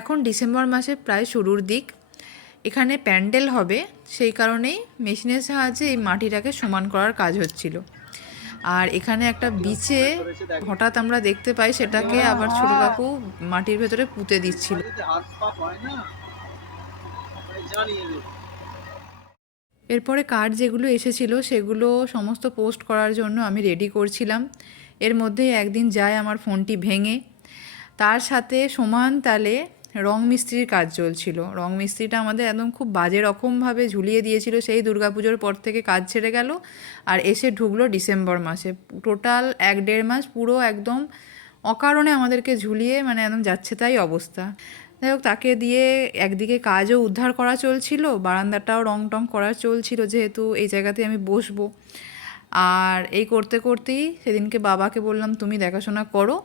এখন ডিসেম্বর মাসের প্রায় শুরুর দিক। এখানে প্যান্ডেল হবে, সেই কারণেই মেশিনের সাহায্যে এই মাটিটাকে সমান করার কাজ হচ্ছিল। আর এখানে একটা বিচে হঠাৎ আমরা দেখতে পাই, সেটাকে আবার ছোটো কাকু মাটির ভেতরে পুঁতে দিচ্ছিল। এরপরে কার্ড যেগুলো এসেছিলো সেগুলো সমস্ত পোস্ট করার জন্য আমি রেডি করছিলাম। এর মধ্যেই একদিন যায় আমার ফোনটি ভেঙে। তার সাথে সমান তালে রং মিস্ত্রির কাজ চলছিল। রং মিস্ত্রিটা আমাদের একদম খুব বাজে রকমভাবে ঝুলিয়ে দিয়েছিল। সেই দুর্গাপুজোর পর থেকে কাজ ছেড়ে গেল আর এসে ঢুকলো ডিসেম্বর মাসে। টোটাল 1-1.5 মাস পুরো একদম অকারণে আমাদেরকে ঝুলিয়ে মানে একদম যাচ্ছে তাই অবস্থা। যাই হোক, তাকে দিয়ে একদিকে কাজও উদ্ধার করা চলছিল, বারান্দাটাও রং টং করা চলছিল, যেহেতু এই জায়গাতে আমি বসবো। আর এই করতে করতেই সেদিনকে বাবাকে বললাম তুমি দেখাশোনা করো।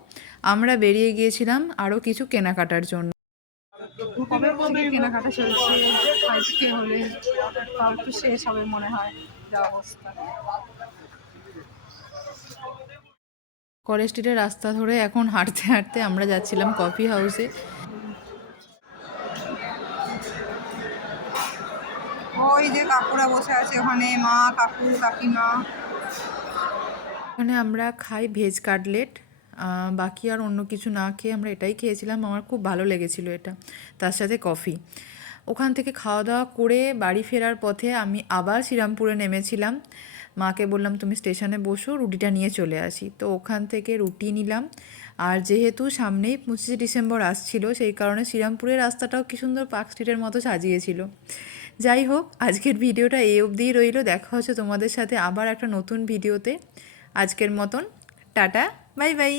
আমরা বেরিয়ে গিয়েছিলাম আরও কিছু কেনাকাটার জন্য। কবে থেকে কেনাকাটা চলছে, আজকে হলে তাও একটু শেষ হবে মনে হয় যা অবস্থা। কলেজ স্ট্রিটের রাস্তা ধরে এখন হাঁটতে হাঁটতে আমরা যাচ্ছিলাম কফি হাউসে। ওই যে কাকুরা বসে আছে ওখানে, মা, কাকু, কাকিমা। ওখানে আমরা খাই ভেজ কাটলেট। বাকি আর অন্য কিছু না খেয়ে আমরা এটাই খেয়েছিলাম। আমার খুব ভালো লেগেছিল এটা, তার সাথে কফি। ওখান থেকে খাওয়া দাওয়া করে বাড়ি ফেরার পথে আমি আবার শ্রীরামপুরে নেমেছিলাম। মাকে বললাম তুমি স্টেশনে বসো, রুটিটা নিয়ে চলে আসি। তো ওখান থেকে রুটি নিলাম। আর যেহেতু সামনেই 25শে ডিসেম্বর আসছিল, সেই কারণে শ্রীরামপুরের রাস্তাটাও কী সুন্দর পার্ক স্ট্রিটের মতো সাজিয়েছিল। যাই হোক, আজকের ভিডিওটা এই অবধিই রইল। দেখা হচ্ছে তোমাদের সাথে আবার একটা নতুন ভিডিওতে। আজকের মতন টাটা, বাই বাই।